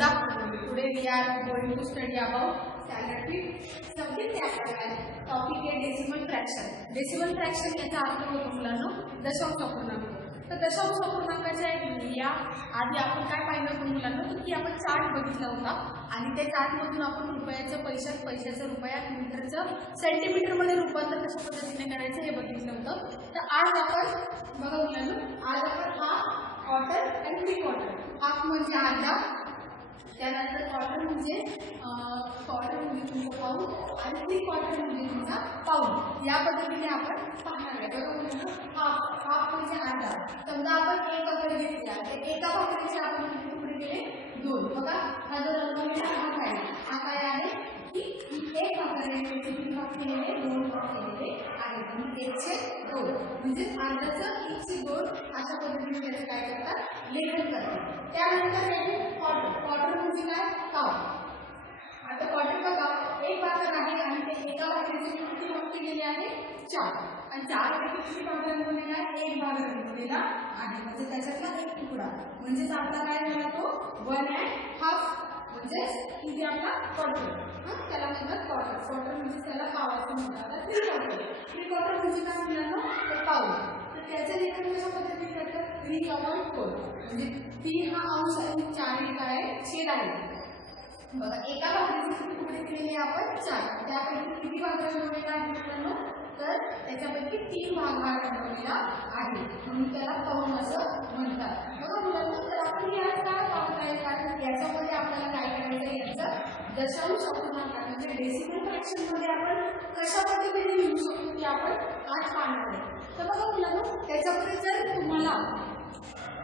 Good afternoon. Today we are going to study about standard fifth subject topic है decimal fraction. Decimal fraction याचा अर्थ होतो मुलांनो दशांश अपूर्णांक. तर दशांश अपूर्णांकाच्या या आधी आपण काय पाहिलं होतं मुलांनो की आपण चार्ट बघितला होता आणि त्या चार्टमधून आपण रुपयाचं पैशात, पैशाचं रुपयात, मीटरचं सेंटीमीटरमध्ये रूपांतर कशा पद्धतीने करायचं हे बघितलं होतं. तर आज आपण बघा मुलांनो, आज आपण हाफ, क्वार्टर आणि थ्री क्वार्टर. हाफ म्हणजे अर्धा, त्यानंतर क्वार्टर म्हणजे तुमचं पाऊण आणि थ्री क्वार्टर म्हणजे तुमचा पाऊण. या पद्धतीने आपण पाहणार आहे. बरोबर. हाफ म्हणजे अर्धा. समजा आपण एक भाकर घेतला तर एका भाकरीचे आपण किती तुकडे केले? दोन. बघा हा जो रंगवलेला भाग आहे हा काय आहे की एक भाकर आहे, किती भाग केलेले? दोन भाग केलेले आहेत. आणि 1/2 म्हणजे अर्धाचं 1/2 अशा पद्धतीने त्याचं काय करतात? लेखन करतात. त्यानंतर आहे क्वार्टर. क्वार्टर म्हणजे काय? पाव. आता क्वार्टर बघा एक भाकर आहे आणि ते एका भाकरीचे किती भाग केलेले आहे? 4. आणि 4 पैकी किती भाग रंगवलेला आहे? एक भाग रंगवलेला आहे. म्हणजे त्याच्यातला एक तुकडा म्हणजेच आपला काय झाला तो 1.5 म्हणजे किती आपला क्वार्टर. त्याला म्हणतात क्वार्टर. क्वार्टर म्हणजे त्याला पावाचं म्हणतात. Three quarter. थ्री क्वार्टर म्हणजे काय मुलांना? तर पाऊण. तर त्याचं लेखन कशा पद्धतीने करतात? 3/4 म्हणजे 3 हा अंश आणि 4 काय आहे? छेद आहे. बघा एका भाकरीचे किती तुकडे केलेले आपण? 4. त्यापैकी किती भाग रंगवलेला आहे मित्रांनो? तर त्याच्यापैकी 3 भाग हा रंगवलेला आहे म्हणून त्याला पाऊण असं म्हणतात. बघा मुलांना, तर आपण यात काय पाहत आहे कारण याच्यामध्ये आपल्याला काय करायचं? याचं दशांश अपूर्णांक म्हणजे डेसिमल फ्रॅक्शन मध्ये आपण कशा पद्धतीने लिहू शकतो ते आपण आज पाहणार आहे. तर बघा मुलांना, त्याच्यामध्ये जर तुम्हाला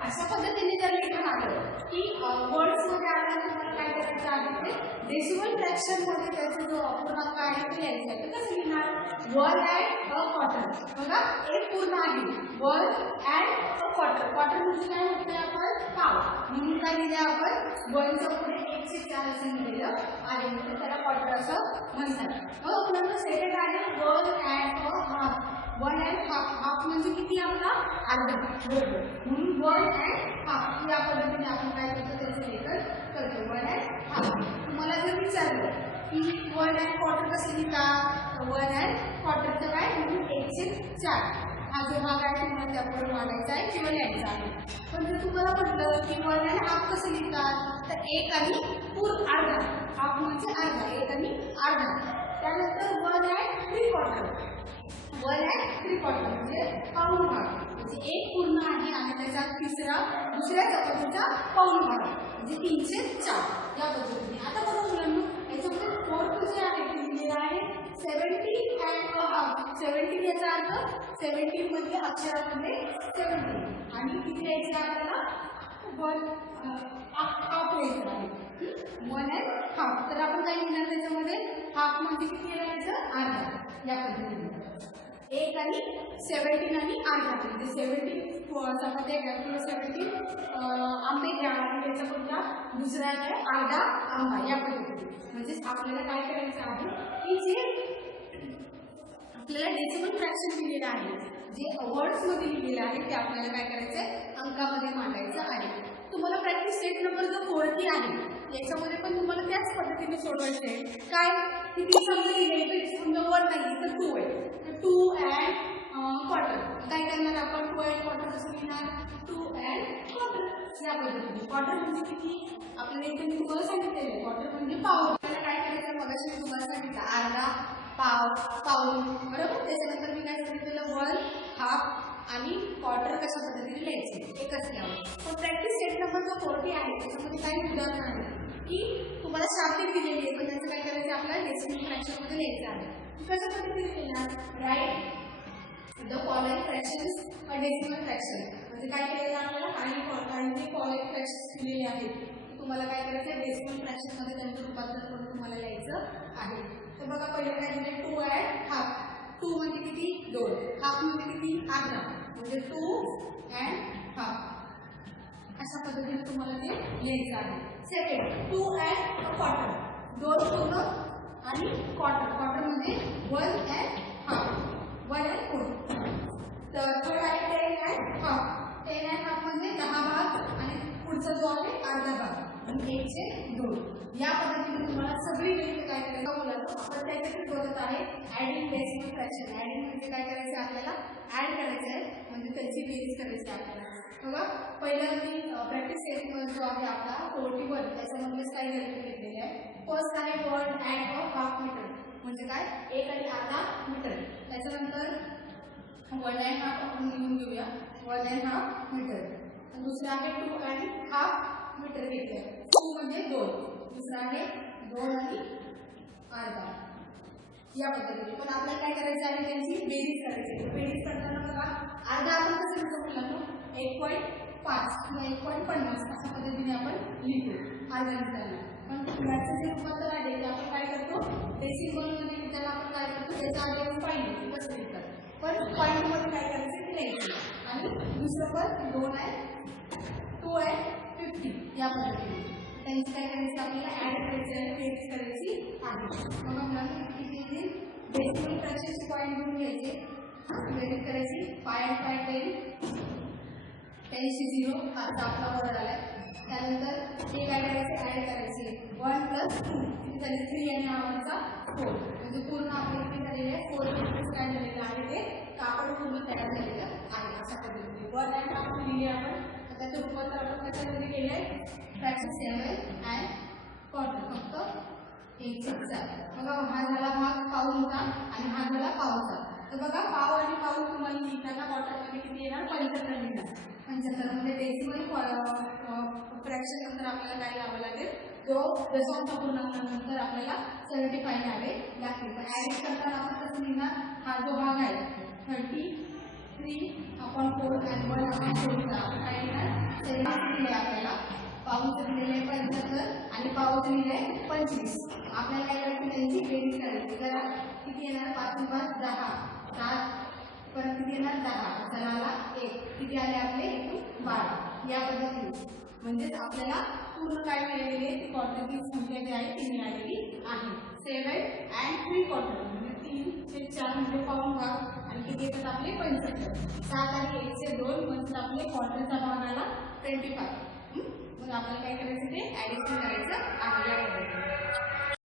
अशा पद्धतीने जर लेखन आलं की वर्ड्समध्ये आपल्याला तुम्हाला काय करायचं आहे ते डेसिमल फ्रॅक्शनमध्ये त्याचा जो अपूर्णांक आहे तो लिहायचा आहे. तर कसं लिहिणार? 1/4. बघा एक पूर्ण आहे 1/4. क्वार्टर म्हणजे काय होतं? आपण पाव. म्हणून काय लिहिलं आपण? 1च्या पुढे 1/4 असं लिहिलेलं आहे. म्हणजे त्याला क्वार्टर असं म्हणतात. मग नंतर सेकंड आहे 1.5. 1.5 हाफ म्हणजे किती आपला? अर्धा. बरोबर. म्हणून 1.5 या पद्धतीने आपण काय करतो? त्याचं लेखन करतो. 1.5. तुम्हाला जर विचारलं की 1.25 कसं लिहितात? 1.25चं काय? म्हणून 1/4 हा जो भाग आहे तुम्हाला त्यापुढे मांडायचा आहे किंवा लिहायचा आहे. पण जर तुम्हाला म्हटलं की 1.5 कसं लिहितात? तर 1 आणि अर्धा. हाफ म्हणजे अर्धा. 1 आणि अर्धा. त्यानंतर 1/3. 1/3 म्हणजे पाऊण भाग. म्हणजे एक पूर्ण आहे आणि त्याचा दुसऱ्या चपातीचा पाऊण भाग म्हणजे 3/4 या पद्धतीने. आता बघा मुलांना, याच्यामध्ये फोर्थ जे आहे ते लिहिलेलं आहे 17.5. 17 याचा अर्थ 17 मध्ये अक्षरामध्ये 17 आणि किती यायचं आपल्याला? 1/2 यायचं आहे. 1.5. तर आपण काय लिहिणार त्याच्यामध्ये? हाफ म्हणजे किती लिहायचं? अर्धा. या पद्धतीने 1 आणि 17 आणि अर्धा म्हणजे 17 चपात्या घ्या किंवा 17 आंबे घ्या आणि त्याचा कोणता दुसरा आहे अर्धा आंबा. या पद्धतीने म्हणजे आपल्याला काय करायचं आहे की जे आपल्याला डेसिमल फ्रॅक्शन दिलेलं आहे, जे वर्ड्समध्ये लिहिलेलं आहे ते आपल्याला काय करायचं आहे? अंकामध्ये मांडायचं आहे. तुम्हाला प्रॅक्टिस सेट नंबर जो 40 आहे याच्यामध्ये पण तुम्हाला त्याच पद्धतीने सोडवायचं आहे. काय किती समजा लिहिलंय? समजा 1 नाही तर 2 आहे. 2 and क्वार्टर. काय करणार आपण? 2 and क्वार्टर कसं लिहिणार? 2 and क्वार्टर या पद्धतीने. क्वार्टर म्हणजे किती? आपल्याला इथे मी तुम्हाला सांगितलेलं आहे क्वार्टर म्हणजे पाव. आपल्याला काय करायचं? मगाशी मी तुम्हाला सांगितलं अर्धा, पाव, पाऊण. बरोबर. त्याच्यानंतर मी काय सांगितलेलं? 1/2 आणि क्वार्टर कशा पद्धतीने लिहायचे एकच लिहावं. पण प्रॅक्टिस सेट नंबर जो 40 आहे त्याच्यामध्ये काही उदाहरण आहे की तुम्हाला शाब्दिक दिलेली आहे पण त्याचं काय करायचं? आपल्याला डेसिमल फ्रॅक्शनमध्ये लिहायचं आहे. कशा पद्धतीने लिहिणार? Write the following fractions a decimal fraction. म्हणजे काय केलेलं आपल्याला? काही फॉलोइंग फ्रॅक्शन्स दिलेले आहेत. तुम्हाला काय करायचं आहे? डेसिमल फ्रॅक्शनमध्ये त्यांचं रूपांतर करून तुम्हाला लिहायचं आहे. तर बघा पहिले काय दिले? 2.5. 2 म्हणजे किती? 2. हाफ म्हणजे किती? अर्धा. म्हणजे 2.5 अशा पद्धतीने तुम्हाला ते लिहायचं आहे. Second 2 and quarter. 2 पूर्ण आणि क्वार्टर. क्वार्टर म्हणजे 1.5. 1/4. तर थर्ड आहे 10 and हाफ. 10 and हाफ म्हणजे 10 भाग आणि पुढचा जो आहे अर्धा भाग. आणि 1/2. या पद्धतीने तुम्हाला सगळी गणित काय करायचं मुलांना आपण त्याच्यात बघत आहे ॲडिंग डेसिमल फ्रॅक्शन. ॲडिंग म्हणजे काय करायचं आपल्याला ॲड करायचं आहे म्हणजे त्याची बेरीज करायची आपल्याला. बघा पहिला मी प्रॅक्टिस सेट जो आहे आपला 41 त्याच्यामधलेच काय गणित घेतलेले आहे. फर्स्ट आहे 1.5 मीटर म्हणजे काय 1.5 मीटर. त्याच्यानंतर 1.5 आपण लिहून घेऊया 1.5 मीटर. दुसरा आहे 2.5 मीटर घेतले. 2 म्हणजे 2. दुसरा आहे 2.5 या पद्धतीने. पण आपल्याला काय करायचं आहे त्यांची बेरीज करायची. बेरीज करताना बघा अर्धा आपण कसं लिहितो मुलांना 1.5 किंवा 1.50 अशा पद्धतीने आपण लिहितो अर्धा लिहिताना. पण याचं जे रूपांतर आहे ते आपण काय करतो डेसिमलमध्ये लिहिताना आपण काय करतो त्याचा आधी पॉईंट कसं लिहितात. पण पॉईंटमध्ये काय करायचं ते लिहायचं. आणि दुसरं पण 2 आहे 2 आहे 50 या पद्धतीने त्यांची काय करायचं आपल्याला ॲड करायचं आहे बेरीज करायची आहे. मग आपल्याला किती डेसिमल फ्रॅक्शनचे पॉईंट घेऊन घ्यायचे बेरीज करायची 5 and 5 10 0 आता आपला वर आलाय. त्यानंतर ते काय करायचे ॲड करायचे 1 + 2 किती झाले 3 आणि हा वरचा 4 म्हणजे पूर्ण आपले किती झालेले आहे 4 इंटू काय झालेलं आहे ते कापड पूर्ण तयार झालेलं आहे. अशा पद्धतीने 1 and आपण लिहिले आपण त्याचं रूपांतर आपण कशामध्ये केलं आहे फ्रॅक्शन 7 and क्वार्टर फक्त 1/4. बघा हा झाला भाग पाऊलचा आणि हा झाला पाऊचा. तर बघा पाव आणि पाऊल तुम्हाला लिहिताना क्वार्टरमध्ये किती येणार 75 येणार. 75 म्हणजे डेसिमल फ्रॅक्शन नंतर आपल्याला काय लावावं लागेल तो दशांश पूर्णांकानंतर आपल्याला 75 लावे लागतील. पण ॲड करताना आपण कसं लिहिणार हा जो भाग आहे 33/4 and 1/4 काय लिहिणार 70 दिले आपल्याला. पाऊचं दिलेलं आहे 75 आणि पाऊचं लिहिलं आहे 25. आपल्याला काय करायचं त्यांची बेरीज करायची. जरा किती येणार 5 × 5 10 7 परत किती येणार 10 चलाला 1 किती आले आपले 12 या पद्धतीने. म्हणजेच आपल्याला पूर्ण काय मिळालेली आहे क्वार्टरची संख्या जी आहे ती मिळालेली आहे 7 and 3/4 म्हणजे 3/4 म्हणजे पाऊण भाग आणि किती येतात आपले 75. 7 आणि 1/2 म्हणजे आपले क्वार्टरचा भाग आला 25. मग आपल्याला काय करायचं ते ॲडिशन करायचं आहे.